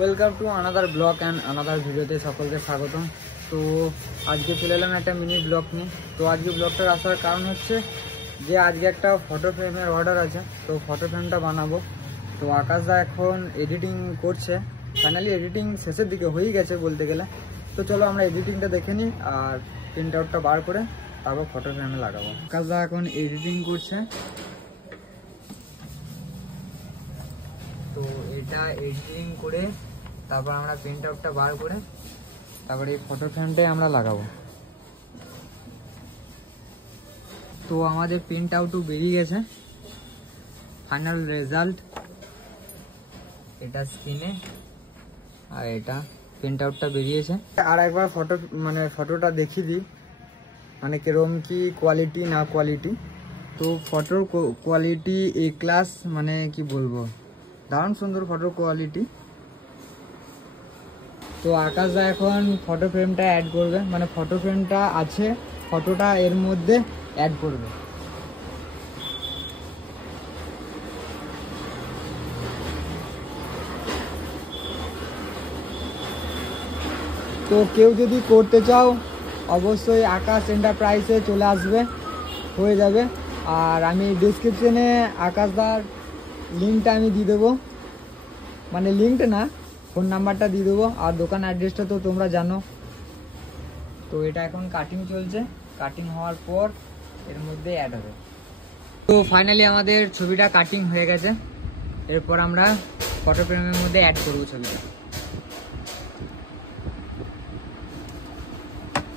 Welcome to another blog and another ভিডিওতে সকলকে স্বাগতম। তো আজকে চলে এলাম একটা মিনি ব্লগ নিয়ে। তো আজকে ব্লগটার আসার কারণ হচ্ছে যে আজকে একটা ফটো ফ্রেমের অর্ডার আছে, তো ফটো ফ্রেমটা বানাবো। তো আকাশদা এখন এডিটিং করছে, ফাইনালি এডিটিং শেষের দিকে হয়ে গেছে বলতে গেলে। তো চলো আমরা এডিটিংটা দেখে নিই আর প্রিন্ট আউটটা বার করে তারপর ফটো ফ্রেমে লাগাবো। আকাশদা এখন এডিটিং করছে, তো এটা এডিটিং করে তারপর আমরা প্রিন্ট আউটটা বার করে তারপরে এই ফটো ফ্রেমটাই আমরা লাগাবো। তো আমাদের প্রিন্ট আউটও বেরিয়ে গেছে, ফাইনাল রেজাল্ট এটা স্ক্রিনে, আর এটা প্রিন্ট আউটটা বেরিয়েছে। আর একবার ফটোটা দেখিয়ে দিই, মানে কিরকম কি কোয়ালিটি না কোয়ালিটি। তো ফটোর কোয়ালিটি এ ক্লাস, মানে কি বলবো, দারুণ সুন্দর ফটোর কোয়ালিটি। তো আকাশদা এখন ফটো ফ্রেমটা অ্যাড করবে, মানে ফটো ফ্রেমটা আছে, ফটোটা এর মধ্যে অ্যাড করবে। তো কেউ যদি করতে চাও অবশ্যই আকাশ এন্টারপ্রাইজে চলে আসবে, হয়ে যাবে। আর আমি ডিসক্রিপশনে আকাশদার লিঙ্কটা আমি দিয়ে দেবো, মানে লিঙ্কটা না, ফোন নাম্বারটা দিয়ে দেবো, আর দোকান অ্যাড্রেসটা তো তোমরা জানো। তো এটা এখন কাটিং চলছে, কাটিং হওয়ার পর এর মধ্যে অ্যাড হবে। তো ফাইনালি আমাদের ছবিটা কাটিং হয়ে গেছে, এরপর আমরা ফটো ফ্রেমের মধ্যে অ্যাড করবো ছবিটা।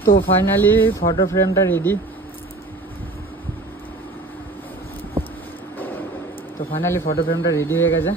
তো ফাইনালি ফটো ফ্রেমটা রেডি। তো ফাইনালি ফটো ফ্রেমটা রেডি হয়ে গেছে।